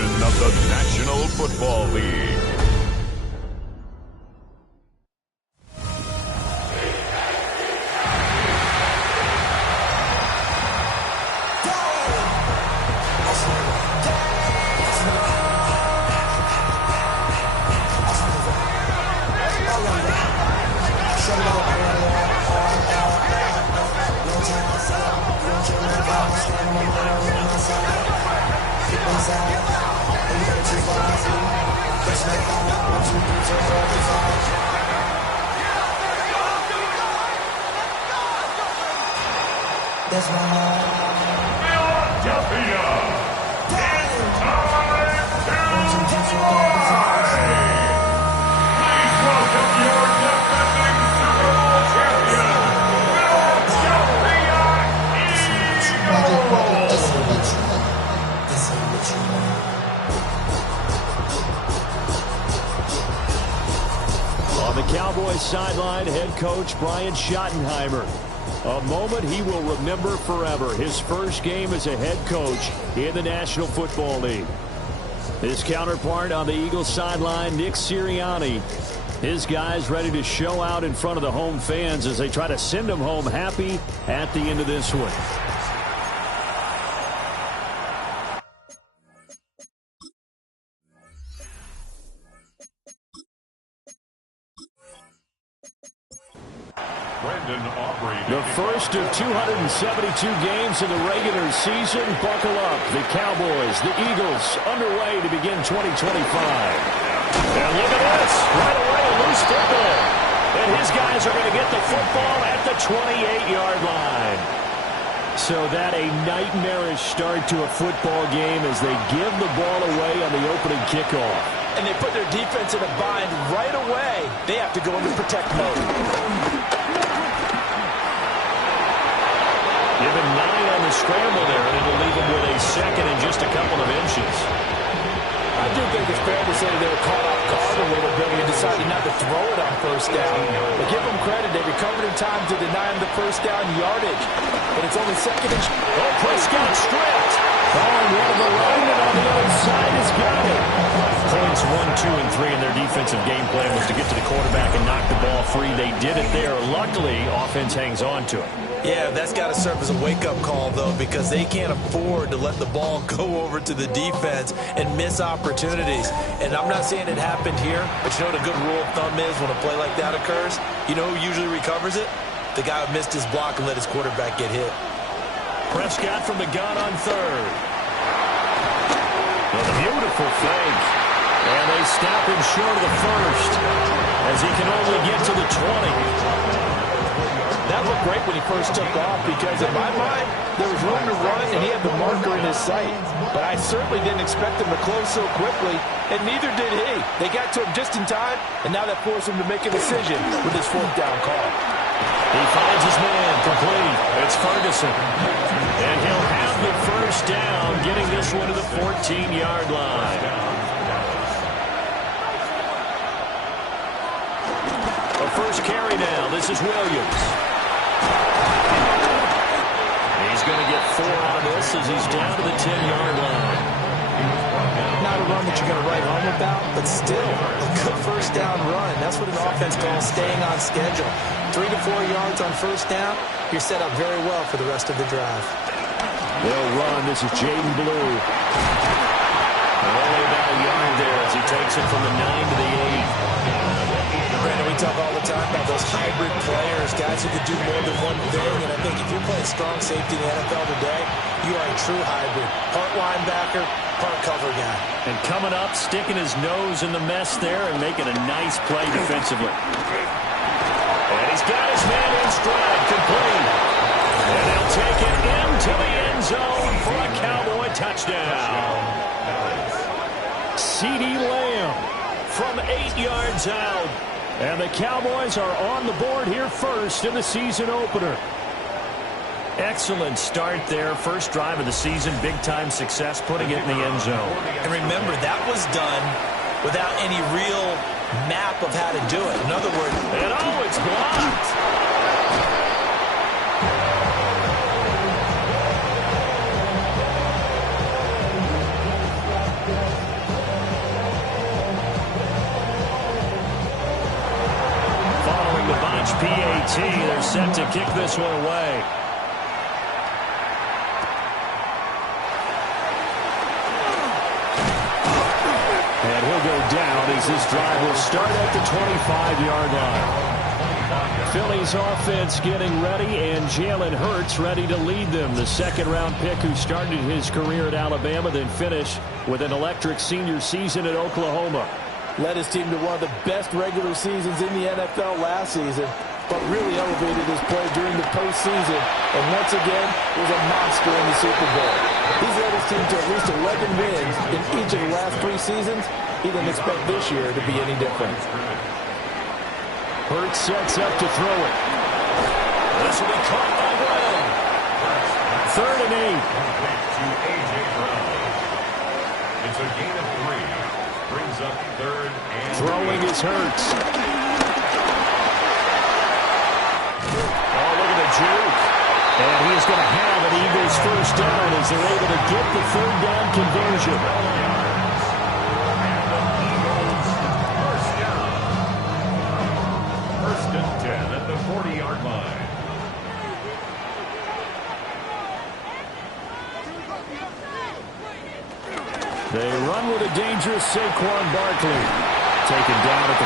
edition of the National Football League. On the Cowboys sideline, head coach Brian Schottenheimer. A moment he will remember forever. His first game as a head coach in the National Football League. His counterpart on the Eagles sideline, Nick Sirianni. His guys ready to show out in front of the home fans as they try to send them home happy at the end of this one. The first of 272 games in the regular season. Buckle up. The Cowboys, the Eagles, underway to begin 2025. And look at this. Right away, a loose football. And his guys are going to get the football at the 28-yard line. So that a nightmarish start to a football game as they give the ball away on the opening kickoff. And they put their defense in a bind right away. They have to go into protect mode. Given 9 on the scramble there, and it'll leave him with a second and just a couple of inches. I do think it's fair to say they were caught off guard a little bit and decided not to throw it on first down. But give them credit. They recovered in time to deny him the first down yardage. But it's only second and... Oh, Prescott stripped. Oh, and one of the linemen on the other side has got it. Points 1, 2, and 3 in their defensive game plan was to get to the quarterback and knock the ball free. They did it there. Luckily, offense hangs on to it. Yeah, that's got to serve as a wake-up call, though, because they can't afford to let the ball go over to the defense and miss opportunities. And I'm not saying it happened here, but you know what a good rule of thumb is when a play like that occurs? You know who usually recovers it? The guy who missed his block and let his quarterback get hit. Prescott from the gun on third. Well, a beautiful fake. And they stop him short of the first as he can only get to the 20. That looked great when he first took off because, in my mind, there was room to run and he had the marker in his sight. But I certainly didn't expect him to close so quickly, and neither did he. They got to him just in time, and now that forced him to make a decision with his fourth down call. He finds his man complete. It's Ferguson. And he'll have the first down, getting this one to the 14-yard line. A first carry now. This is Williams. He's going to get 4 out of this as he's down to the 10-yard line. Not a run that you're going to write home about, but still a good first down run. That's what an offense calls staying on schedule. 3 to 4 yards on first down, you're set up very well for the rest of the drive. They'll run. This is Jaden Blue. Only about a yard there as he takes it from the 9 to the 8. Brandon, we talk all the time about those hybrid players, guys who can do more than one thing, and I think if you're playing strong safety in the NFL today, you are a true hybrid. Part linebacker, part cover guy. And coming up, sticking his nose in the mess there and making a nice play defensively. And he's got his man in stride, complete. And they'll take it into the end zone for a Cowboy touchdown. CeeDee Lamb from 8 yards out. And the Cowboys are on the board here first in the season opener. Excellent start there. First drive of the season, big-time success, putting it in the end zone. And remember, that was done without any real map of how to do it. In other words, and oh, it's blocked. tee. They're set to kick this one away. And he'll go down as this drive will start at the 25-yard line. Philly's offense getting ready, and Jalen Hurts ready to lead them. The second-round pick who started his career at Alabama, then finished with an electric senior season at Oklahoma. Led his team to one of the best regular seasons in the NFL last season, but really elevated his play during the postseason. And once again, was a monster in the Super Bowl. He's led his team to at least 11 wins in each of the last 3 seasons. He didn't expect this year to be any different. Hurts sets up to throw it. This will be caught by Brown. 3rd and 8. It's a gain of 3. Brings up 3rd and throwing is Hurts. Oh, look at the juke. And he is going to have an Eagles first down as they're able to get the 3rd down conversion. At the 40-yard line. They run with a dangerous Saquon Barkley. Taken down at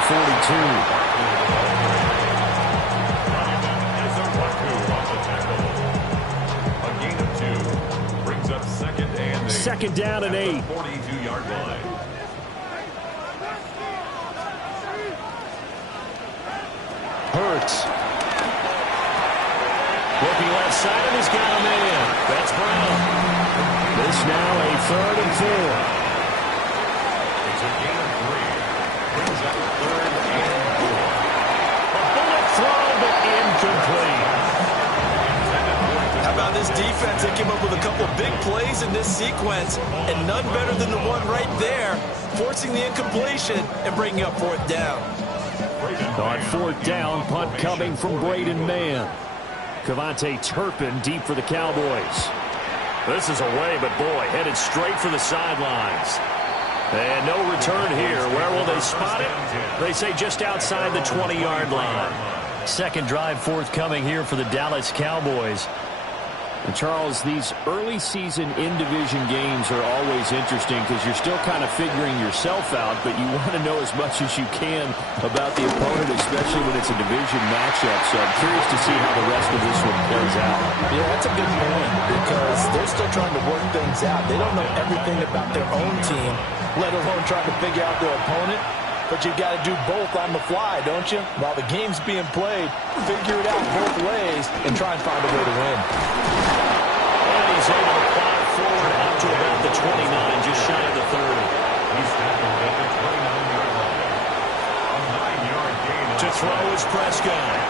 A gain of 2. Brings up 2nd and 8. Second down and 8. 42-yard line. Hurts. Looking left side, and he's got him in. That's Brown. This now a 3rd and 4. It's a gain of 3. Brings up 3rd and 4. A bullet throw, but incomplete. How about this defense? They came up with a couple big plays in this sequence, and none better than the one right there, forcing the incompletion and bringing up 4th down. On 4th down, punt coming from Braden Mann. Cavante Turpin deep for the Cowboys. This is away, but boy, headed straight for the sidelines. And no return here. Where will they spot it? They say just outside the 20-yard line. Second drive forthcoming here for the Dallas Cowboys. And Charles, these early season in-division games are always interesting because you're still kind of figuring yourself out, but you want to know as much as you can about the opponent, especially when it's a division matchup. So I'm curious to see how the rest of this one plays out. Yeah, that's a good point because they're still trying to work things out. They don't know everything about their own team, let alone trying to figure out their opponent. But you've got to do both on the fly, don't you? While the game's being played, figure it out both ways and try and find a way to win. And he's able to plow forward out to about the 29, just shy of the 30. He's tackled at the 29-yard line. A 9-yard gain. To throw is Prescott.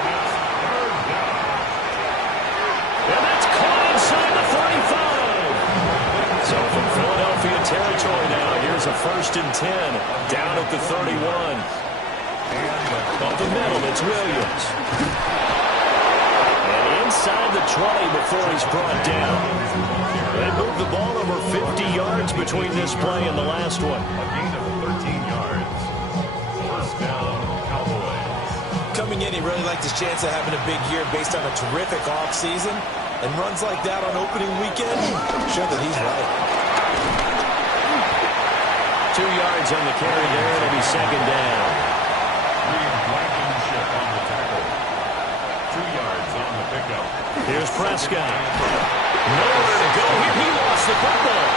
And that's caught inside the 35. So from Philadelphia territory now, here's a 1st and 10 down at the 31. Up the middle, it's Williams. And inside the 20 before he's brought down. They moved the ball over 50 yards between this play and the last one. A gain of 13 yards. First down, Cowboys. Coming in, he really liked his chance of having a big year based on a terrific offseason. And runs like that on opening weekend show that he's right. 2 yards on the carry there. It'll be second down. Blankenship on the tackle. 2 yards on the pickup. Here's Prescott. Nowhere to go here. He lost the football.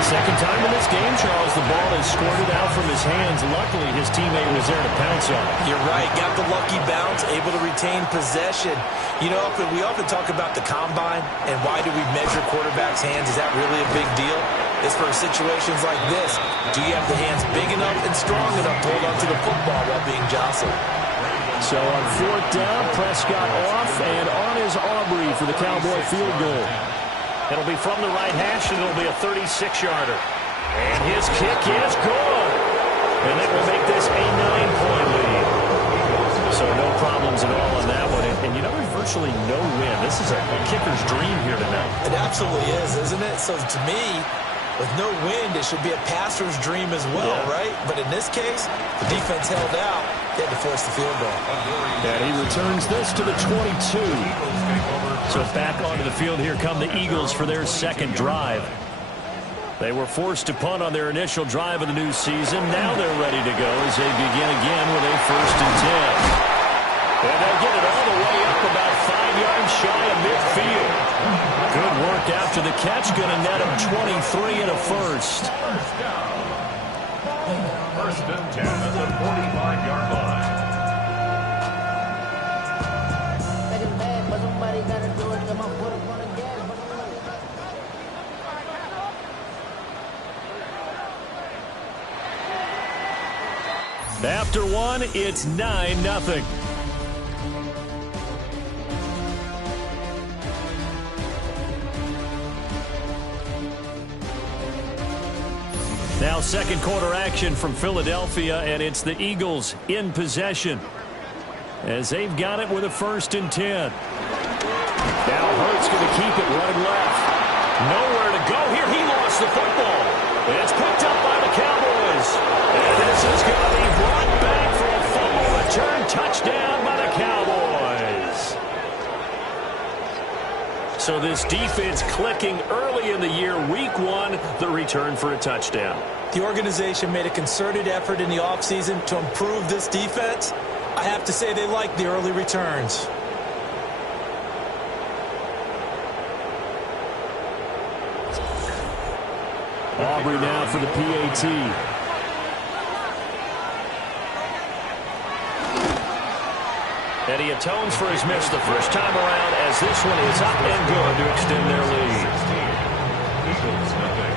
Second time in this game, Charles, the ball is squirted out from his hands. Luckily, his teammate was there to pounce on it. You're right. Got the lucky bounce, able to retain possession. You know, we often talk about the combine and why do we measure quarterbacks' hands. Is that really a big deal? It's for situations like this. Do you have the hands big enough and strong enough to hold on to the football while being jostled? So on 4th down, Prescott off, and on is Aubrey for the Cowboy field goal. It'll be from the right hash, and it'll be a 36-yarder. And his kick is good. And that will make this a 9-point lead. So no problems at all on that one. And you know, there's virtually no win. This is a kicker's dream here tonight. It absolutely is, isn't it? So to me, with no wind, it should be a passer's dream as well, right? But in this case, the defense held out. They had to force the field goal. And he returns this to the 22. So back onto the field here come the Eagles for their second drive. They were forced to punt on their initial drive of the new season. Now they're ready to go as they begin again with a 1st and 10. And they'll get it all the way up about 5 yards shy of midfield. Good work after the catch. Going to net him 23 and a first. First down. 1st and 10 at the 45-yard line. After one, it's 9-0. Now second quarter action from Philadelphia, and it's the Eagles in possession as they've got it with a 1st and 10. Now Hurts going to keep it running left. Nowhere to go here. He lost the football. It's picked up by the Cowboys. And this is going to be brought back for a fumble return touchdown by the Cowboys. So this defense clicking early in the year. Week 1, the return for a touchdown. The organization made a concerted effort in the offseason to improve this defense. I have to say they like the early returns. Aubrey now for the PAT. And he atones for his miss the first time around as this one is up and good to extend their lead. Eagles nothing.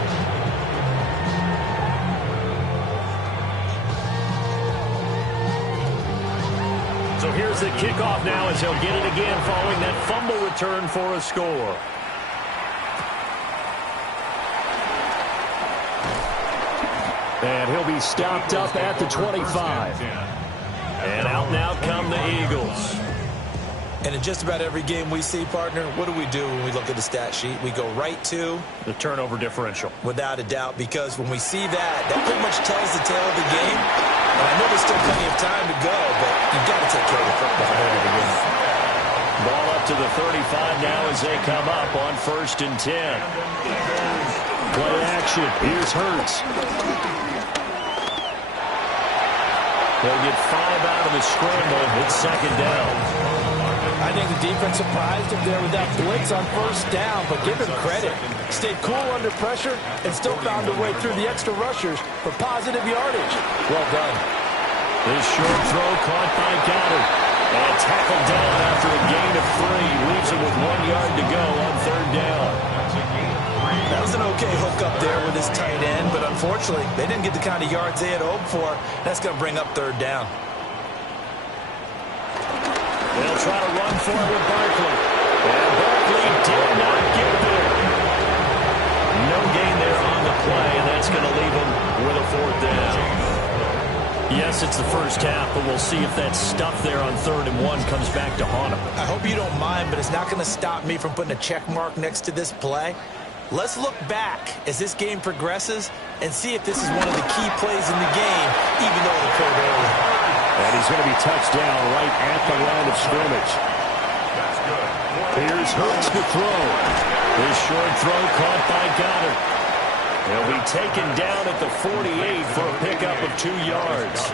So here's the kickoff now as he'll get it again following that fumble return for a score. And he'll be stopped up at the 25. And out now come the Eagles. And in just about every game we see, partner, what do when we look at the stat sheet? We go right to the turnover differential. Without a doubt, because when we see that pretty much tells the tale of the game. And I know there's still plenty of time to go, but you've got to take care of the football in order to win. Ball up to the 35 now as they come up on 1st and 10. Play action. Here's Hurts. They'll get 5 out of the scramble. It's 2nd down. I think the defense surprised him there with that blitz on 1st down, but give him credit. Stayed cool under pressure and still found a way through the extra rushers for positive yardage. Well done. This short throw caught by Goddard. And tackled down after a gain of 3. Leaves him with 1 yard to go on 3rd down. That was an okay hook up there with his tight end, but unfortunately, they didn't get the kind of yards they had hoped for. That's going to bring up 3rd down. They'll try to run for it with Barkley. And Barkley did not get there. No gain there on the play, and that's going to leave him with a 4th down. Yes, it's the first half, but we'll see if that stuff there on 3rd and 1 comes back to haunt him. I hope you don't mind, but it's not going to stop me from putting a check mark next to this play. Let's look back as this game progresses and see if this is one of the key plays in the game, even though it occurred early. And he's going to be touched down right at the line of scrimmage. Here's Hurts to throw. This short throw caught by Goddard. He'll be taken down at the 48 for a pickup of 2 yards.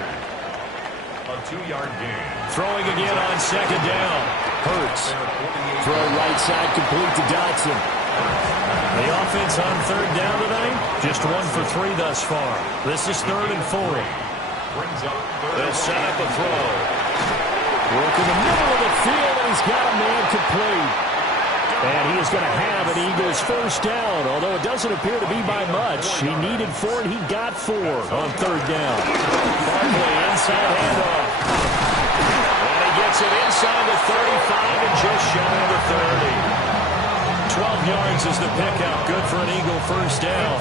A 2-yard gain. Throwing again on 2nd down. Hurts. Throw right side complete to Dotson. The offense on 3rd down tonight, just 1 for 3 thus far. This is 3rd and 4. They set up a throw. Work in the middle of the field, and he's got a man complete. And he is going to have an Eagles 1st down, although it doesn't appear to be by much. He needed 4, and he got 4 on 3rd down. Barkley inside handoff. And he gets it inside the 35 and just shy of the 30. 12 yards is the pickup. Good for an Eagle 1st down.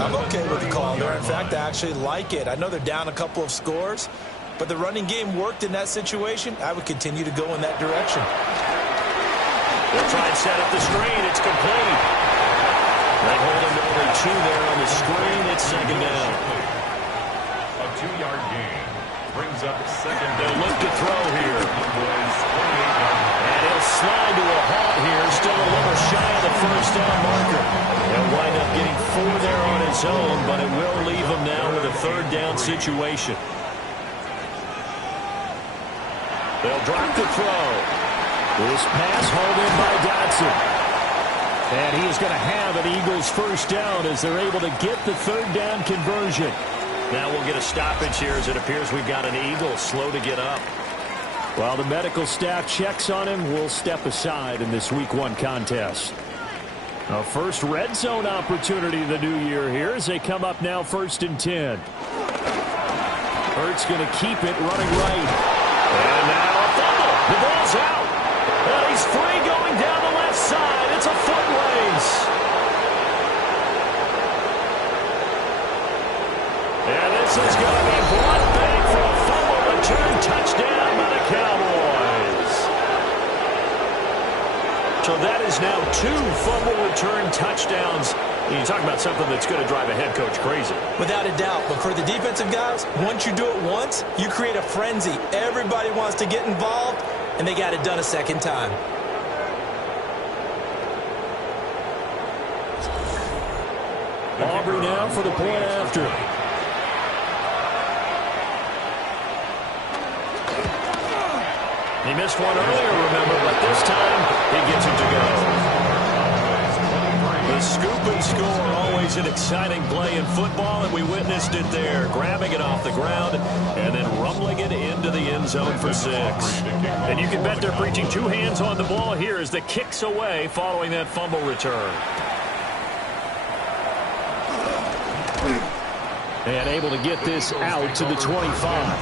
I'm okay with the call there. In fact, I actually like it. I know they're down a couple of scores, but the running game worked in that situation. I would continue to go in that direction. They'll try and set up the screen. It's complete. They hold him to only 2 there on the screen. It's second down. A 2-yard gain brings up second They'll down. look to throw here. Cowboys 28-yard. And he'll slide to a halt here. Still a little shy of the first down marker. He'll wind up getting 4 there on his own, but it will leave him now with a third down situation. They'll drop the throw. This pass hauled in by Dotson. And he is going to have an Eagles first down as they're able to get the third down conversion. Now we'll get a stoppage here as it appears we've got an Eagle slow to get up. While the medical staff checks on him, we'll step aside in this Week 1 contest. A first red zone opportunity the new year here as they come up now 1st and 10. Hurts going to keep it running right. And now a fumble. The ball's out. And he's free going down the left side. It's a foot race. And this is going to be brought back for a fumble return touchdown by the Cowboys. So that is now 2 fumble return touchdowns. You talk about something that's going to drive a head coach crazy. Without a doubt. But for the defensive guys, once you do it once, you create a frenzy. Everybody wants to get involved, and they got it done a second time. Aubrey now for the point after. He missed one earlier, remember, but this time he gets it to go. The scoop and score, always an exciting play in football, and we witnessed it there, grabbing it off the ground and then rumbling it into the end zone for 6. And you can bet they're preaching 2 hands on the ball here as the kick's away following that fumble return. And able to get this out to the 25.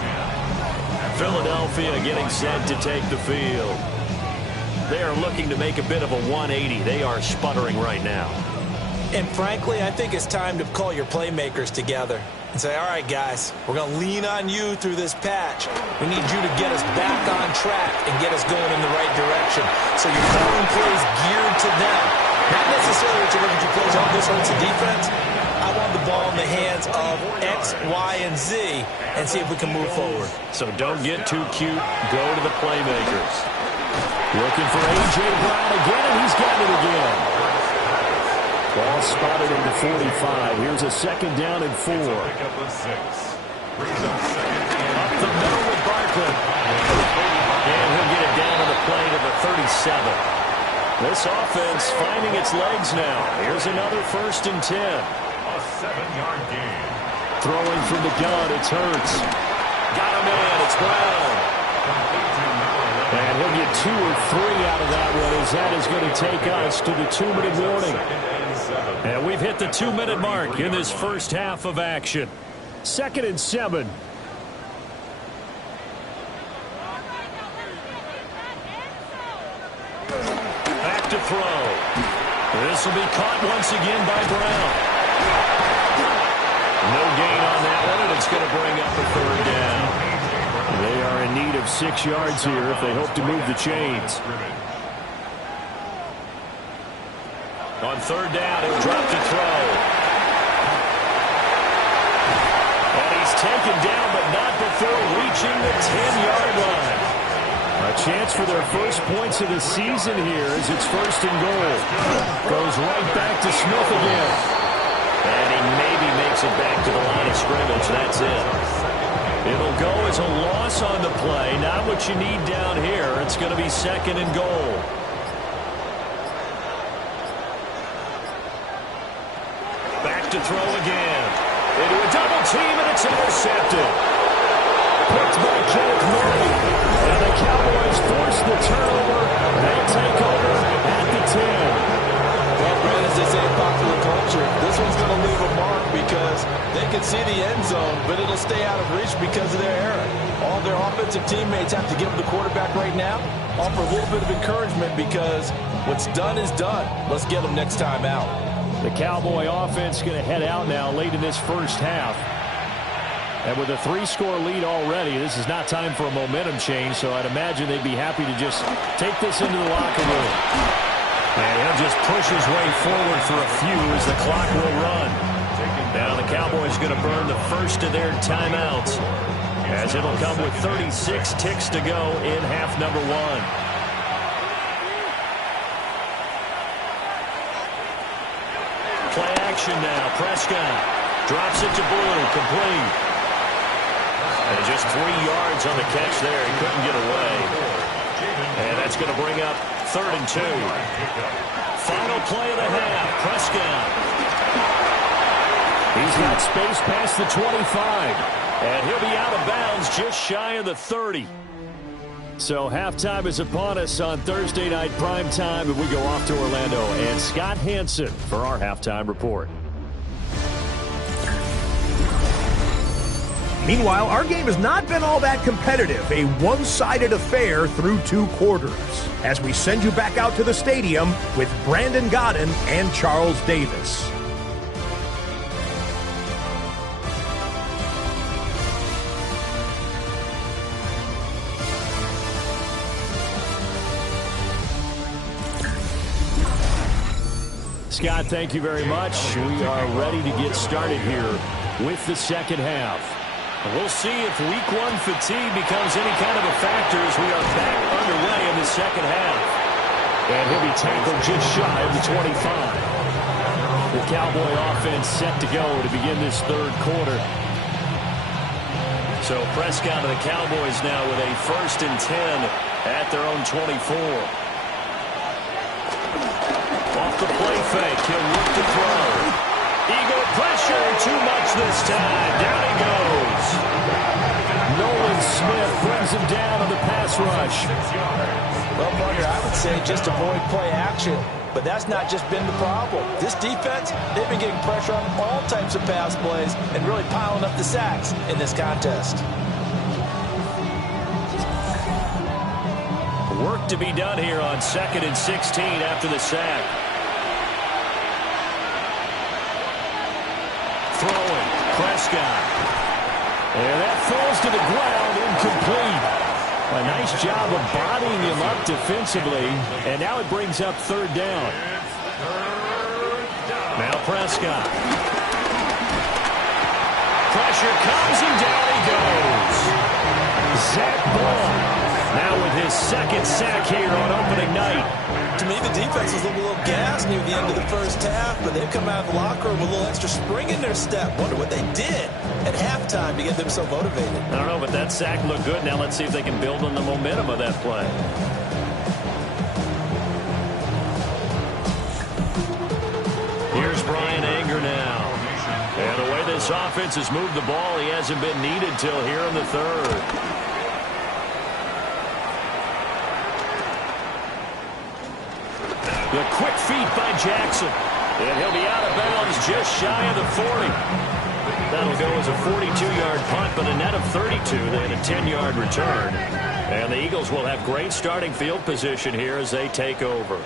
Philadelphia getting set to take the field. They are looking to make a bit of a 180. They are sputtering right now. And frankly, I think it's time to call your playmakers together and say, all right, guys, we're going to lean on you through this patch. We need you to get us back on track and get us going in the right direction. So you're calling plays geared to them. Not necessarily that you're looking to plays, oh, this hurts the defense. I want the ball in the hands of X, Y, and Z and see if we can move forward. So don't get too cute. Go to the playmakers. Looking for A.J. Brown again, and he's got it again. Ball spotted into 45. Here's a second down and 4. Pick up a 6. Brings up second and Up the middle with Barkley. And he'll get it down to the play to the 37. This offense finding its legs now. Here's another 1st and 10. a 7-yard gain. Throwing from the gun, it's Hurts. Got a man, it's Brown. And he'll get 2 or 3 out of that one as that is going to take us to the 2-minute warning. And we've hit the 2-minute mark in this first half of action. 2nd and 7. Back to throw. This will be caught once again by Brown. No gain on that one, and it's going to bring up a 3rd down. They are in need of 6 yards here if they hope to move the chains. On 3rd down, he'll drop to throw. And he's taken down, but not before reaching the 10-yard line. A chance for their first points of the season here as it's 1st and goal. Goes right back to Smith again. And he maybe makes it back to the line of scrimmage. That's it. It'll go as a loss on the play. Not what you need down here. It's going to be 2nd and goal. Back to throw again. Into a double team, and it's intercepted. Picked by Kenneth Murray. And the Cowboys force the turnover. They'll take over at the 10. Well, Brad, as they say in popular culture, this one's going to leave a mark because they can see the end zone, but it'll stay out of reach because of their error. All their offensive teammates have to give the quarterback right now, offer a little bit of encouragement because what's done is done. Let's get them next time out. The Cowboy offense going to head out now late in this first half. And with a 3-score lead already, this is not time for a momentum change, so I'd imagine they'd be happy to just take this into the locker room. And he'll just push his way forward for a few as the clock will run. Now the Cowboys going to burn the first of their timeouts, as it'll come with 36 ticks to go in half number one. Play action now. Prescott drops it to Blue. Complete. And just 3 yards on the catch there. He couldn't get away. And that's going to bring up 3rd and 2. Final play of the half. Prescott. He's got space past the 25. And he'll be out of bounds just shy of the 30. So halftime is upon us on Thursday night primetime, and we go off to Orlando. And Scott Hansen for our halftime report. Meanwhile, our game has not been all that competitive, a one-sided affair through 2 quarters, as we send you back out to the stadium with Brandon Godden and Charles Davis. Scott, thank you very much. We are ready to get started here with the second half. We'll see if week 1 fatigue becomes any kind of a factor as we are back underway in the second half. And he'll be tackled just shy of the 25. The Cowboy offense set to go to begin this 3rd quarter. So Prescott of the Cowboys now with a 1st and 10 at their own 24. Off the play fake, he'll look to throw. Eagle pressure, too much this time. Down he goes. Nolan Smith brings him down on the pass rush. Well, partner, I would say just avoid play action. But that's not just been the problem. This defense, they've been getting pressure on all types of pass plays and really piling up the sacks in this contest. Work to be done here on 2nd and 16 after the sack. Throwing, Prescott. And that falls to the ground, incomplete. A nice job of bodying him up defensively, and now it brings up 3rd down. Now Prescott. Pressure comes, and down he goes. Zach Ball now with his 2nd sack here on opening night. To me, the defense was a little gassed near the end of the first half, but they've come out of the locker room with a little extra spring in their step. Wonder what they did at halftime to get them so motivated. I don't know, but that sack looked good. Now let's see if they can build on the momentum of that play. Here's Brian Anger now. And the way this offense has moved the ball, he hasn't been needed till here in the 3rd. The quick feet by Jackson. And he'll be out of bounds just shy of the 40. That'll go as a 42-yard punt, but a net of 32, then a 10-yard return. And the Eagles will have great starting field position here as they take over.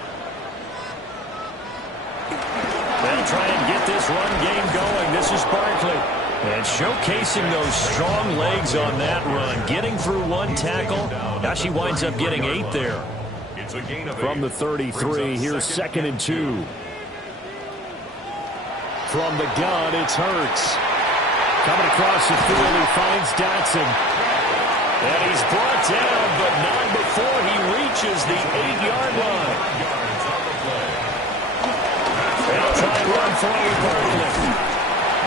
They'll try and get this run game going. This is Barkley. And showcasing those strong legs on that run. Getting through 1 tackle. Now she winds up getting 8 there. From the 33, here's 2nd and 2. From the gun, it's Hurts. Coming across the field, he finds Dotson. And he's brought down, but not before he reaches the 8-yard line. They'll try and run forward Barkley.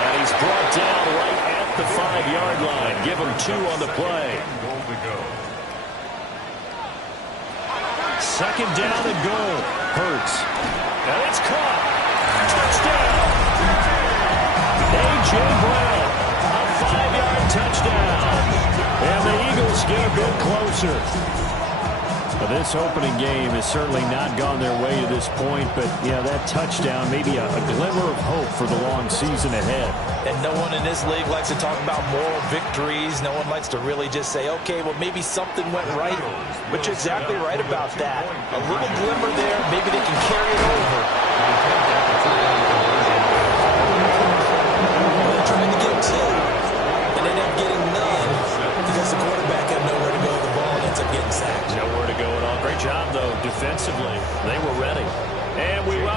And he's brought down right at the 5-yard line. Give him 2 on the play. 2nd down and goal. Hurts. And it's caught. Touchdown. A.J. Brown. A 5-yard touchdown. And the Eagles get a bit closer. Well, this opening game has certainly not gone their way to this point, but, yeah, that touchdown, maybe a glimmer of hope for the long season ahead. And no one in this league likes to talk about moral victories. No one likes to really just say, okay, well, maybe something went right. But you're exactly right about that. A little glimmer there, maybe they can carry it over. Well, they tried to get 2, and ended up getting none because the quarterback had nowhere to go. The ball ends up getting sacked. Nowhere to go at all. Great job, though, defensively. They were ready.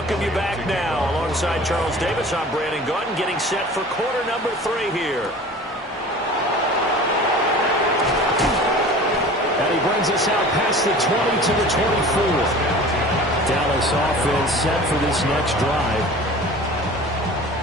welcome you back now. Alongside Charles Davis, I'm Brandon Gaudin, getting set for quarter number 3 here. And he brings us out past the 20 to the 24. Dallas offense set for this next drive.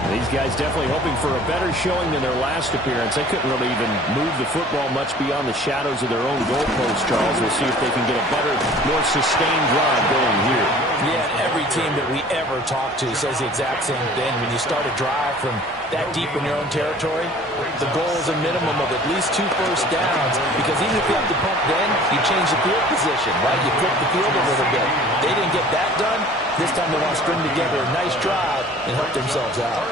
These guys definitely hoping for a better showing than their last appearance. They couldn't really even move the football much beyond the shadows of their own goalpost, Charles. We'll see if they can get a better, more sustained drive going here. Yeah, every team that we ever talk to says the exact same thing. When you start a drive from that deep in your own territory, the goal is a minimum of at least 2 first downs, because even if you have to punt then, you change the field position, right? You flip the field a little bit. They didn't get that done. This time they want to string together a nice drive and help themselves out.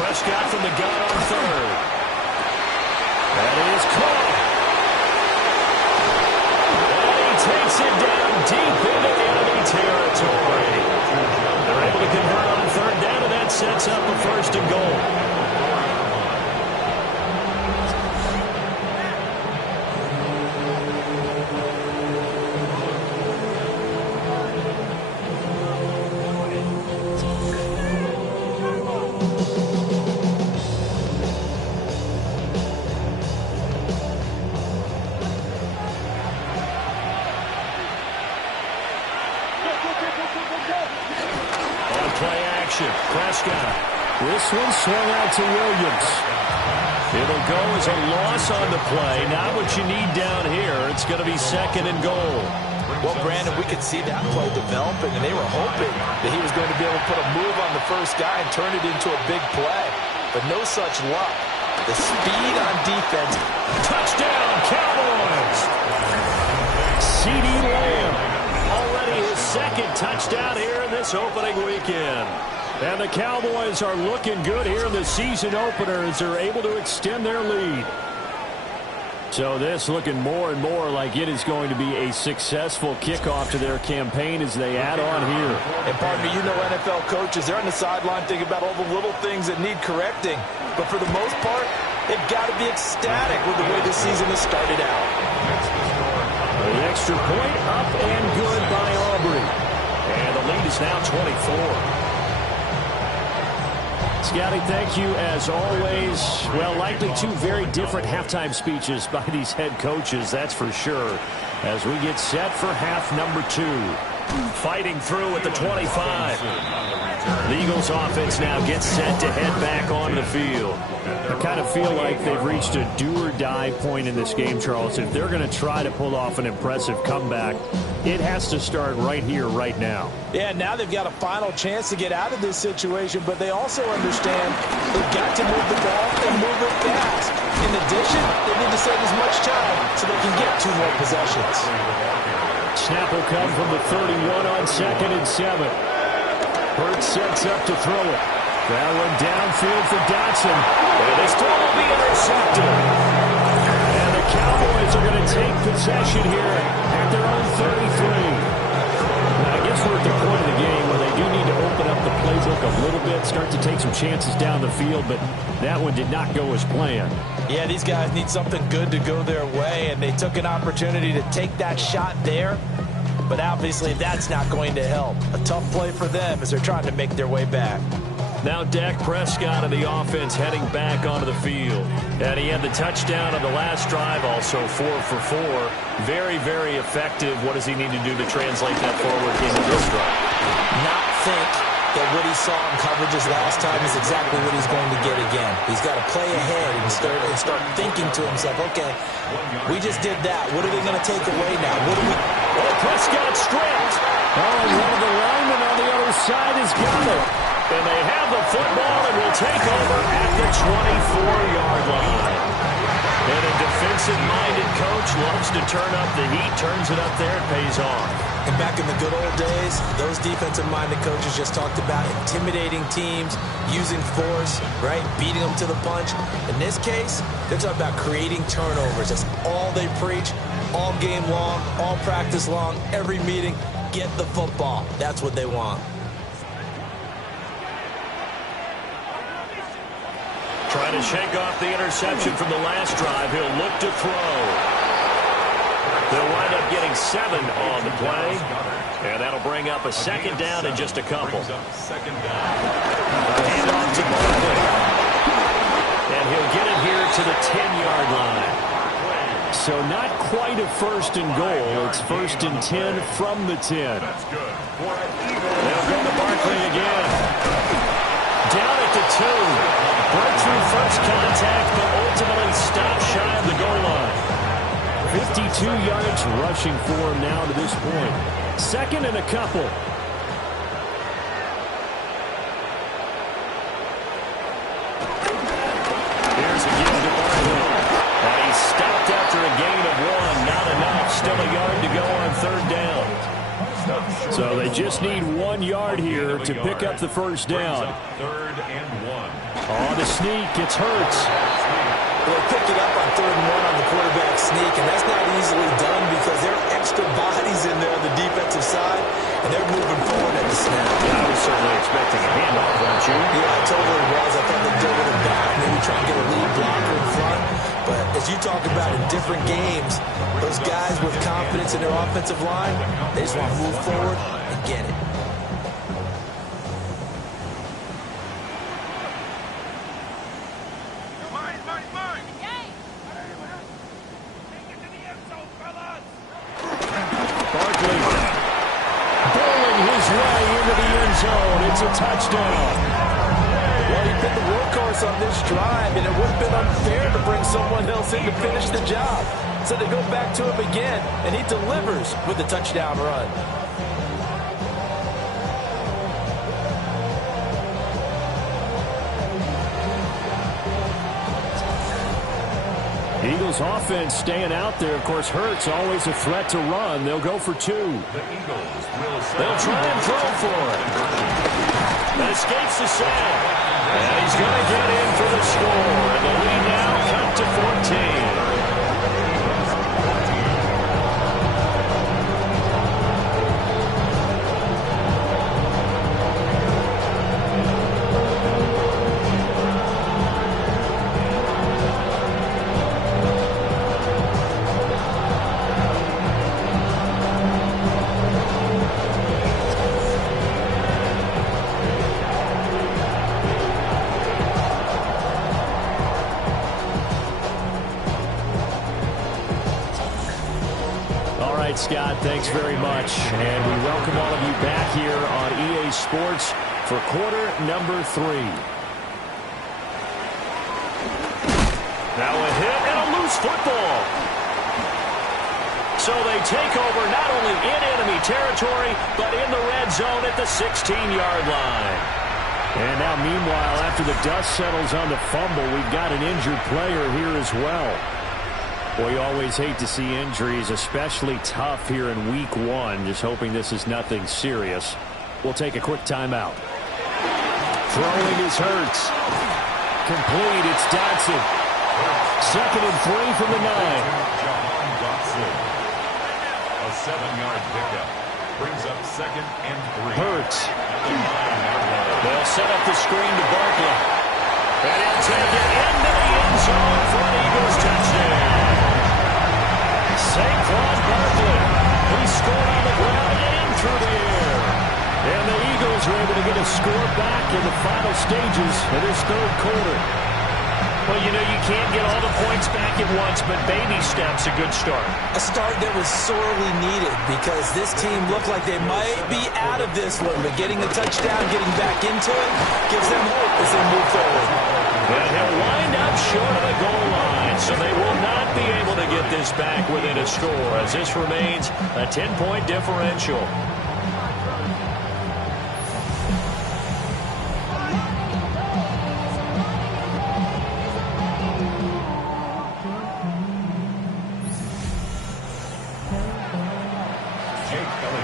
Prescott from the gun on 3rd. That is caught. And he takes it down deep into enemy territory. They're able to convert on 3rd down, and that sets up a 1st and goal. Prescott. This one swung out to Williams. It'll go as a loss on the play. Not what you need down here. It's going to be 2nd and goal. Well, Brandon, we could see that play developing, and they were hoping that he was going to be able to put a move on the first guy and turn it into a big play. But no such luck. The speed on defense. Touchdown, Cowboys! CeeDee Lamb. Already his 2nd touchdown here in this opening weekend. And the Cowboys are looking good here in the season opener as they're able to extend their lead. So this looking more and more like it is going to be a successful kickoff to their campaign as they add on here. And pardon me, you know NFL coaches, they're on the sideline thinking about all the little things that need correcting. But for the most part, they've got to be ecstatic with the way this season has started out. The extra point up and good by Aubrey. And the lead is now 24. Scotty, thank you as always. Well, likely 2 very different halftime speeches by these head coaches, that's for sure, as we get set for half number 2. Fighting through at the 25. The Eagles offense now gets set to head back on the field. I kind of feel like they've reached a do-or-die point in this game, Charles. If they're going to try to pull off an impressive comeback, it has to start right here, right now. Yeah, now they've got a final chance to get out of this situation, but they also understand they've got to move the ball and move it fast. In addition, they need to save as much time so they can get 2 more possessions. Snap will come from the 31 on 2nd and 7. Hurts sets up to throw it. That one downfield for Dotson. And this throw will be intercepted. And the Cowboys are going to take possession here at their own 33. Now, I guess we're at the point of the game where they do need to open up the playbook a little bit, start to take some chances down the field, but that one did not go as planned. Yeah, these guys need something good to go their way, and they took an opportunity to take that shot there. But obviously, that's not going to help. A tough play for them as they're trying to make their way back. Now Dak Prescott of the offense heading back onto the field. And he had the touchdown on the last drive, also 4 for 4. Very, very effective. What does he need to do to translate that forward into this drive? Not think that what he saw in coverages last time is exactly what he's going to get again. He's got to play ahead and start thinking to himself, okay, we just did that. What are they going to take away now? What do we... Oh, Prescott stripped. Oh, one of the linemen on the other side has got it. And they have the football and will take over at the 24-yard line. And a defensive-minded coach loves to turn up the heat, turns it up there, it pays off. And back in the good old days, those defensive-minded coaches just talked about intimidating teams, using force, right, beating them to the punch. In this case, they're talking about creating turnovers. That's all they preach, all game long, all practice long, every meeting. Get the football. That's what they want. Trying to shake off the interception from the last drive. He'll look to throw. They'll wind up getting 7 on the play. And that'll bring up a second down in just a couple. Second down. Hand off to Barkley. And he'll get it here to the 10-yard line. So not quite a first and goal. It's first and 10 from the 10. That's good. They'll go to Barkley again. Down at the 2. Breakthrough first contact, but ultimately stopped shy of the goal line. 52 yards rushing for him now to this point. Second and a couple. Here's a give to Barkley. And he stopped after a gain of 1. Not enough. Still a yard to go on third down. So they just need 1 yard here to pick up the first down. Third and 1. On the sneak, it's Hurts. They picked it up on 3rd and 1 on the quarterback sneak, and that's not easily done because there are extra bodies in there on the defensive side, and they're moving forward at the snap. Yeah, I was certainly expecting a handoff, weren't you? Yeah, I totally was. I thought they'd go with it back, maybe try and get a lead blocker in front. But as you talk about in different games, those guys with confidence in their offensive line, they just want to move forward and get it. It's a touchdown. Well, he put the workhorse on this drive, and it would have been unfair to bring someone else in to finish the job. So they go back to him again, and he delivers with the touchdown run. Eagles offense staying out there. Of course, Hurts always a threat to run. They'll go for 2. They'll try and throw for it. That escapes the sack. And he's going to get in for the score. And the lead now cut to 14. Scott, thanks very much. And we welcome all of you back here on EA Sports for quarter number 3. Now a hit and a loose football. So they take over not only in enemy territory, but in the red zone at the 16-yard line. And now, meanwhile, after the dust settles on the fumble, we've got an injured player here as well. Well, you always hate to see injuries, especially tough here in week 1. Just hoping this is nothing serious. We'll take a quick timeout. Throwing is Hurts. Complete, it's Dotson. 2nd and 3 from the 9. A 7-yard pickup. Brings up 2nd and 3. Hurts. They'll set up the screen to Barkley. And he'll take it into the end zone for an Eagles touchdown. Saquon Barkley. He scored on the ground and through the air. And the Eagles are able to get a score back in the final stages of this 3rd quarter. Well, you know, you can't get all the points back at once, but baby steps a good start. A start that was sorely needed because this team looked like they might be out of this one, but getting a touchdown, getting back into it, gives them hope as they move forward. And he'll wind up short of the goal line, so they will not be able to get this back within a score as this remains a 10-point differential.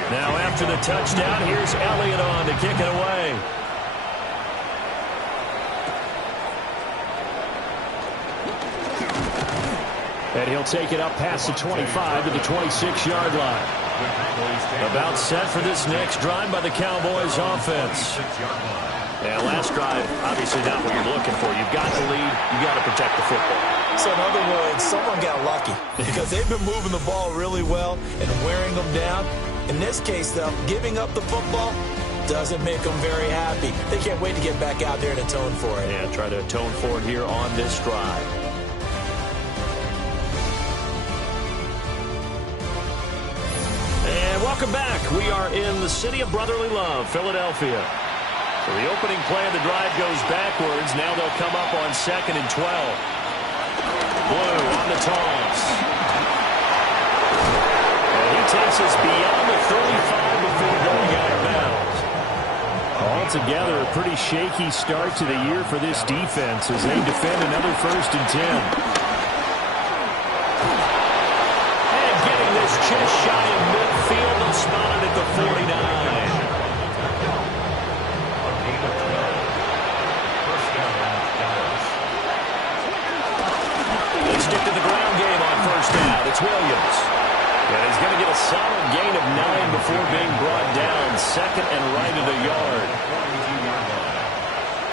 Now after the touchdown, here's Elliott on to kick it away. And he'll take it up past the 25 to the 26-yard line. About set for this next drive by the Cowboys offense. And last drive, obviously not what you're looking for. You've got the lead. You've got to protect the football. So in other words, someone got lucky because they've been moving the ball really well and wearing them down. In this case, though, giving up the football doesn't make them very happy. They can't wait to get back out there and atone for it. Yeah, try to atone for it here on this drive. And welcome back. We are in the city of brotherly love, Philadelphia. So the opening play of the drive goes backwards. Now they'll come up on 2nd and 12. Blue on the toss. And he takes us beyond the 35 before going out of bounds. Altogether, a pretty shaky start to the year for this defense as they defend another 1st and 10. And getting this just shy of midfield, they'll spot it at the 49. They stick to the ground game on 1st down. It's Williams. And he's going to get a solid gain of 9 before being brought down. 2nd and right at a yard.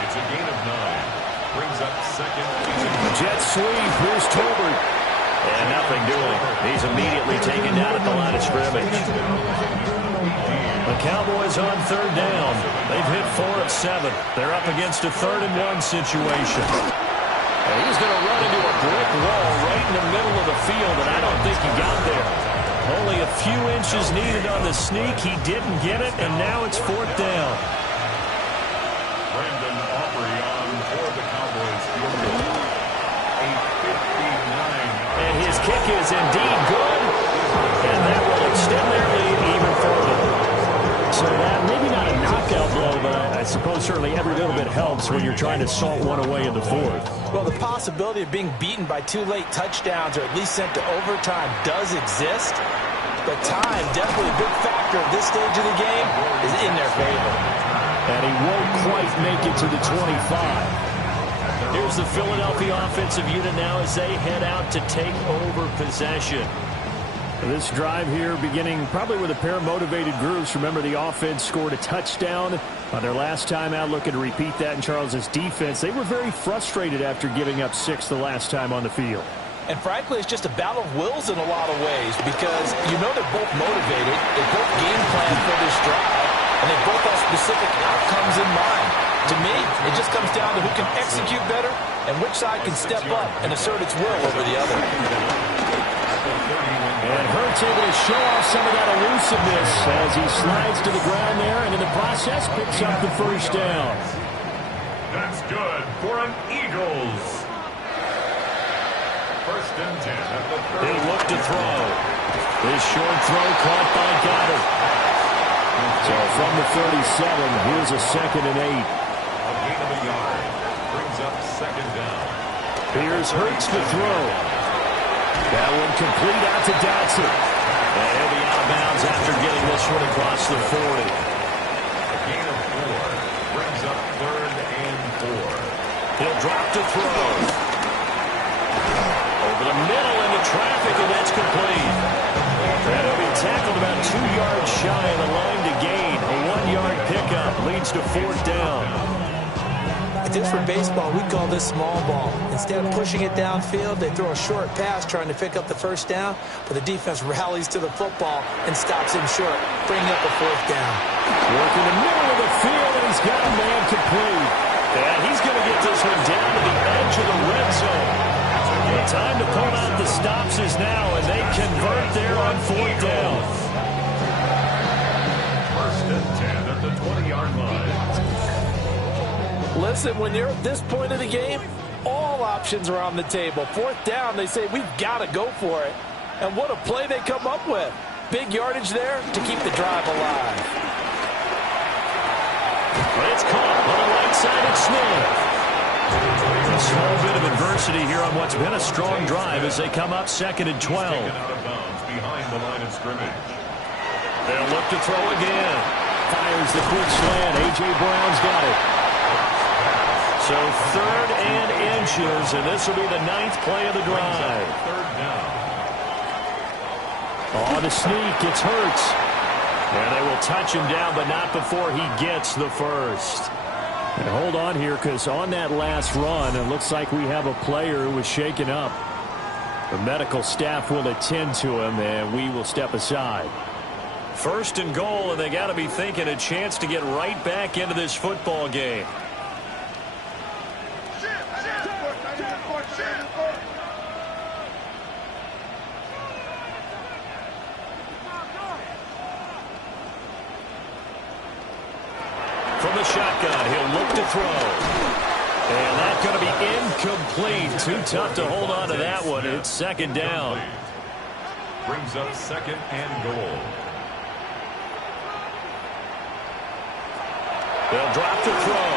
It's a gain of 9. Brings up 2nd. Jet sweep. Here's Tolbert. And nothing doing. He's immediately taken down at the line of scrimmage. The Cowboys on 3rd down. They've hit 4 of 7. They're up against a 3rd and 1 situation. And he's going to run into a brick wall right in the middle of the field, and I don't think he got there. Only a few inches needed on the sneak. He didn't get it, and now it's 4th down. Brandon Aubrey on for the Cowboys field goal. A 59. And his kick is indeed good, and that will extend their lead even further. So that maybe not a knockout blow, but I suppose certainly every little bit helps when you're trying to salt one away in the 4th. Well, the possibility of being beaten by 2 late touchdowns or at least sent to overtime does exist. But time, definitely a big factor at this stage of the game, is in their favor. And he won't quite make it to the 25. Here's the Philadelphia offensive unit now as they head out to take over possession. This drive here beginning probably with a pair of motivated groups. Remember, the offense scored a touchdown on their last time out. Looking to repeat that in Charles's defense. They were very frustrated after giving up 6 the last time on the field. And frankly, it's just a battle of wills in a lot of ways because you know they're both motivated. They both game plan for this drive, and they both have specific outcomes in mind. To me, it just comes down to who can execute better and which side can step up and assert its will over the other. And Hurts able to show off some of that elusiveness as he slides to the ground there, and in the process picks up the 1st down. That's good for an Eagles. 1st and 10 at the 30. They look to throw. This short throw caught by Goddard. So from the 37, here's a 2nd and 8. A gain of a yard. Brings up 2nd down. Here's Hurts to throw. That one complete out to Dotson. And he'll be out of bounds after getting this one across the 40. A gain of 4. Brings up 3rd and 4. He'll drop to throw. Over the middle into traffic, and that's complete. And he'll be tackled about 2 yards shy of the line to gain. A 1-yard pickup leads to 4th down. If this were baseball, we'd call this small ball. Instead of pushing it downfield, they throw a short pass trying to pick up the 1st down, but the defense rallies to the football and stops him short, bringing up a 4th down. Working the middle of the field, and he's got a man complete. And he's going to get this one down to the edge of the red zone. The time to pull out the stops is now, and they convert there on 4th down. 1st and 10 at the 20-yard line. Listen, when you're at this point of the game, all options are on the table. 4th down, they say, we've got to go for it. And what a play they come up with. Big yardage there to keep the drive alive. It's caught on the right side of Smith. A small bit of adversity here on what's been a strong drive as they come up 2nd and 12. Taken out of bounds behind the line of scrimmage. They'll look to throw again. Fires the quick slant. A.J. Brown's got it. So 3rd and inches, and this will be the 9th play of the drive. 3rd down. On the sneak, it's Hurts. And they will touch him down, but not before he gets the 1st. And hold on here, because on that last run, it looks like we have a player who was shaken up. The medical staff will attend to him, and we will step aside. First and goal, and they got to be thinking a chance to get right back into this football game. From the shotgun, he'll look to throw. And that's going to be incomplete. Too tough to hold on to that one. It's second down. Brings up second and goal. They'll drop the throw.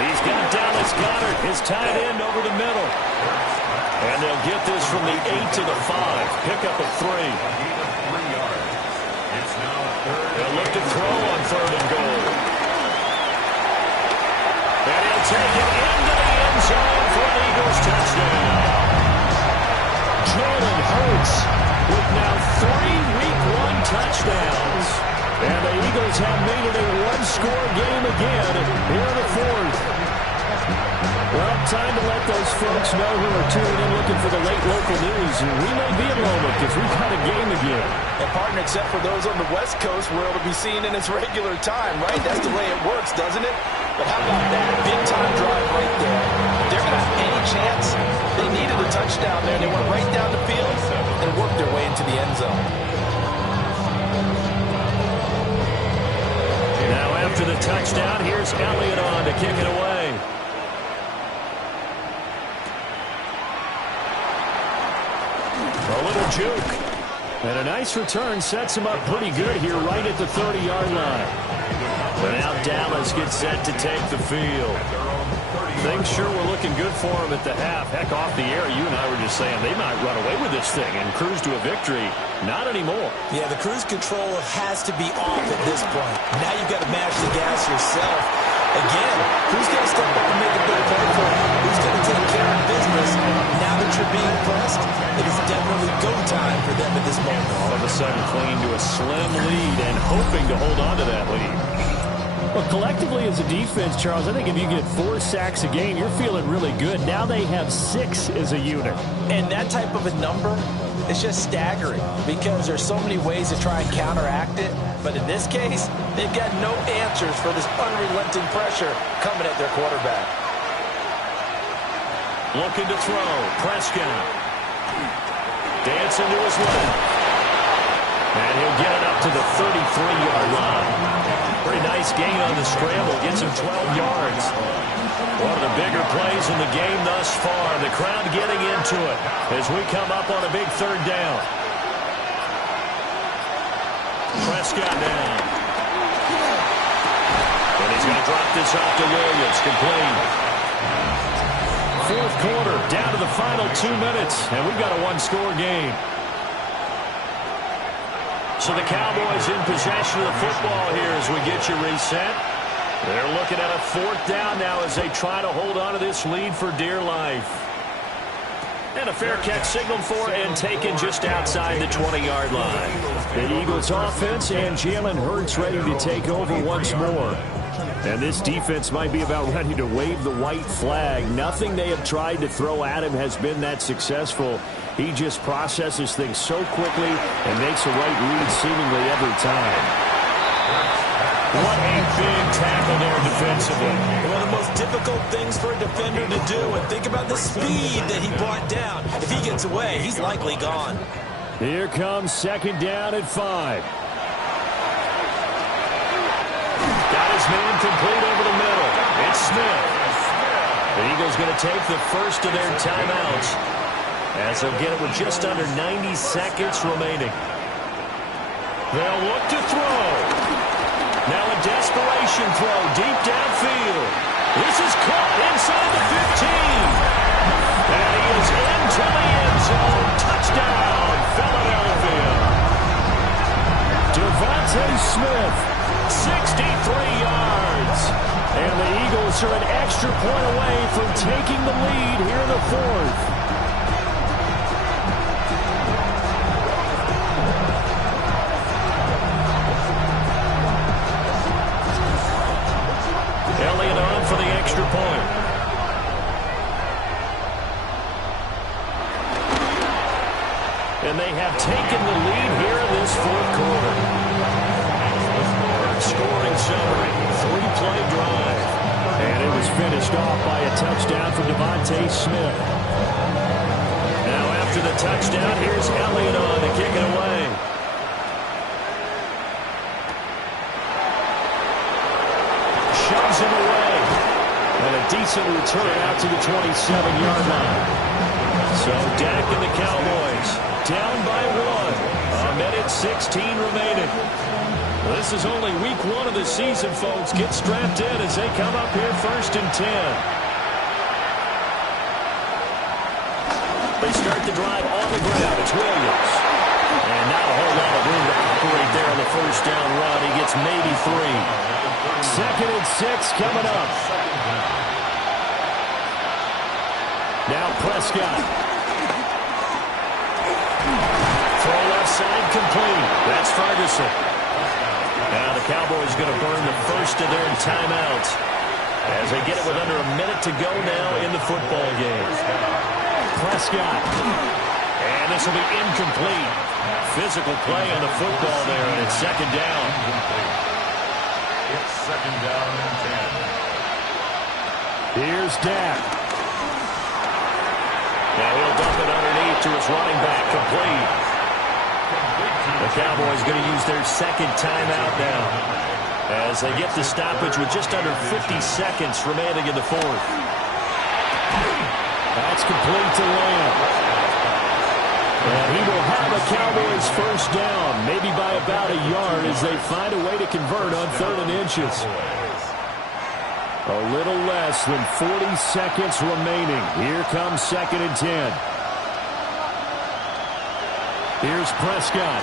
He's got Dallas Goedert, his tight end, over the middle. And they'll get this from the 8 to the 5. Pick up a 3. It's now third. They'll look to throw on third and goal. And he'll take it into the end zone for an Eagles touchdown. Jalen Hurts with now 3 Week 1 touchdowns. And the Eagles have made it a one-score game again here in the fourth. Well, time to let those folks know who are tuning in looking for the late local news. We may be a moment because we've got a game again. And, partner, except for those on the West Coast, where it'll be seen in its regular time, right? That's the way it works, doesn't it? But how about that big-time drive right there? If they're going to have any chance, they needed a touchdown there. They went right down the field and worked their way into the end zone. Now after the touchdown, here's Elliott on to kick it away. A little juke. And a nice return sets him up pretty good here right at the 30-yard line. But now Dallas gets set to take the field. Things sure were looking good for him at the half. Heck, off the air, you and I were just saying they might run away with this thing and cruise to a victory. Not anymore. Yeah, the cruise control has to be off at this point. Now you've got to mash the gas yourself. Again, who's going to step up and make a big play for you? Who's going to take care of business? Now that you're being pressed, it is definitely go time for them at this moment. All of a sudden clinging to a slim lead and hoping to hold on to that lead. Well, collectively as a defense, Charles, I think if you get 4 sacks a game, you're feeling really good. Now they have 6 as a unit. And that type of a number is just staggering because there's so many ways to try and counteract it. But in this case, they've got no answers for this unrelenting pressure coming at their quarterback. Looking to throw. Prescott. Dancing to his left. And he'll get it up to the 33-yard line. Pretty nice gain on the scramble. Gets him 12 yards. One of the bigger plays in the game thus far. The crowd getting into it as we come up on a big third down. Prescott now. And he's going to drop this off to Williams. Complete. Fourth quarter, down to the final 2 minutes, and we've got a one-score game. So the Cowboys in possession of the football here as we get you reset. They're looking at a fourth down now as they try to hold on to this lead for dear life. And a fair catch signaled for and taken just outside the 20-yard line. The Eagles offense and Jalen Hurts ready to take over once more. And this defense might be about ready to wave the white flag. Nothing they have tried to throw at him has been that successful. He just processes things so quickly and makes a right read seemingly every time. What a big tackle there defensively. One of the most difficult things for a defender to do. And think about the speed that he brought down. If he gets away, he's likely gone. Here comes second down at 5. Got his man complete over the middle. It's Smith. The Eagles going to take the first of their timeouts as they'll get it with just under 90 seconds remaining. They'll look to throw. Now a desperation throw deep downfield. This is caught inside the 15. And he is into the end zone. Touchdown, Philadelphia. Devontae Smith, 63 yards. And the Eagles are an extra point away from taking the lead here in the fourth. Elliott on for the extra point. And they have taken the lead here in this fourth quarter. scoring summary. 3-play drive. And it was finished off by a touchdown from Devontae Smith. Now after the touchdown, here's Elliott on to kick it away. Shoves him away. And a decent return out to the 27-yard line. So Dak and the Cowboys down by 1. A minute 16 remaining. This is only week 1 of the season, folks. Get strapped in as they come up here 1st and 10. They start the drive on the ground. It's Williams. And not a whole lot of room to operate there on the first down run. He gets maybe 3. 2nd and 6 coming up. Now Prescott. Throw left side complete. That's Ferguson. Now the Cowboys going to burn the first of their timeouts as they get it with under a minute to go now in the football game. Prescott. And this will be incomplete. Physical play on the football there, and it's 2nd down. It's 2nd down and 10. Here's Dak. Now he'll dump it underneath to his running back, complete. The Cowboys going to use their 2nd timeout now as they get the stoppage with just under 50 seconds remaining in the 4th. That's complete to Lamb. And he will have a Cowboys first down, maybe by about a yard as they find a way to convert on 3rd and inches. A little less than 40 seconds remaining. Here comes 2nd and 10. Here's Prescott.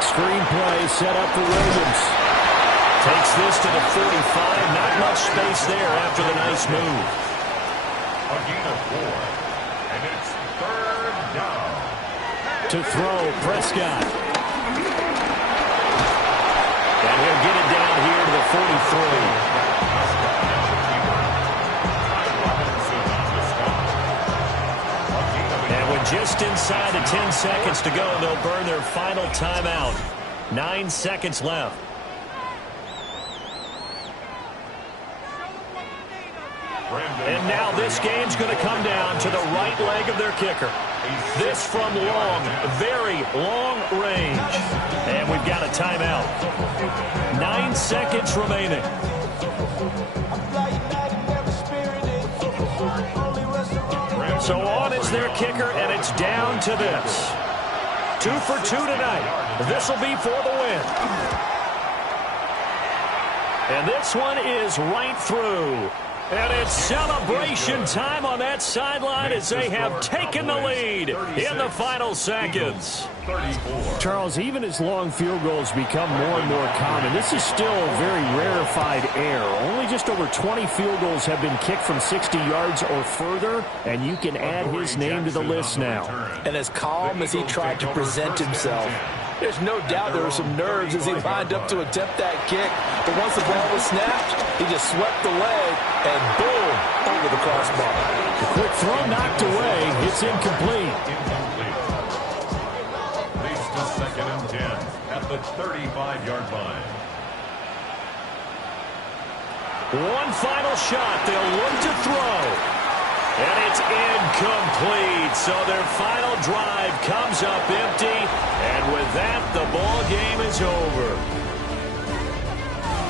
Screenplay set up for Williams. Takes this to the 45. Not much space there after the nice move. A gain of 4. And it's 3rd down. To throw, Prescott. And he'll get it down here to the 43. And with just inside of 10 seconds to go, they'll burn their final timeout. 9 seconds left. And now this game's going to come down to the right leg of their kicker. This from long, very long range. And we've got a timeout. 9 seconds remaining. So on is their kicker, and it's down to this. 2 for 2 tonight. This will be for the win. And this one is right through. And it's celebration time on that sideline as they have taken the lead in the final seconds. Charles, even as long field goals become more and more common, this is still a very rarefied air. Only just over 20 field goals have been kicked from 60 yards or further, and you can add his name to the list now. And as calm as he tried to present himself, there's no doubt there were some nerves as he lined up to attempt that kick. But once the ball was snapped, he just swept the leg and boom, over the crossbar. The quick throw knocked away. It's incomplete. Leads to 2nd and 10 at the 35-yard line. One final shot. They'll look to throw. And it's incomplete. So their final drive comes up empty. And with that, the ball game is over.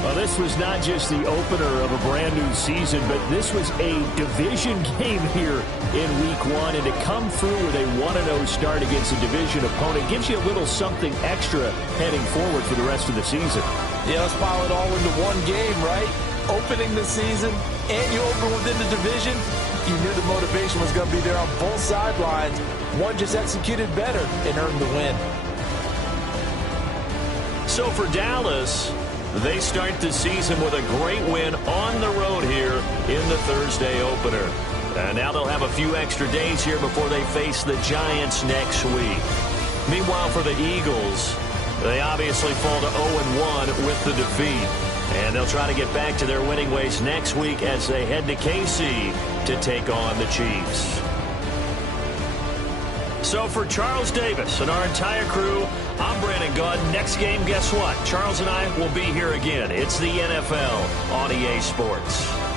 Well, this was not just the opener of a brand-new season, but this was a division game here in Week 1. And to come through with a 1-0 start against a division opponent gives you a little something extra heading forward for the rest of the season. Yeah, let's pile it all into one game, right? Opening the season, and you open within the division. You knew the motivation was going to be there on both sidelines. One just executed better and earned the win. So for Dallas, they start the season with a great win on the road here in the Thursday opener. And now they'll have a few extra days here before they face the Giants next week. Meanwhile, for the Eagles, they obviously fall to 0-1 with the defeat. And they'll try to get back to their winning ways next week as they head to KC to take on the Chiefs. So for Charles Davis and our entire crew, I'm Brandon Gaudin. Next game, guess what? Charles and I will be here again. It's the NFL on EA Sports.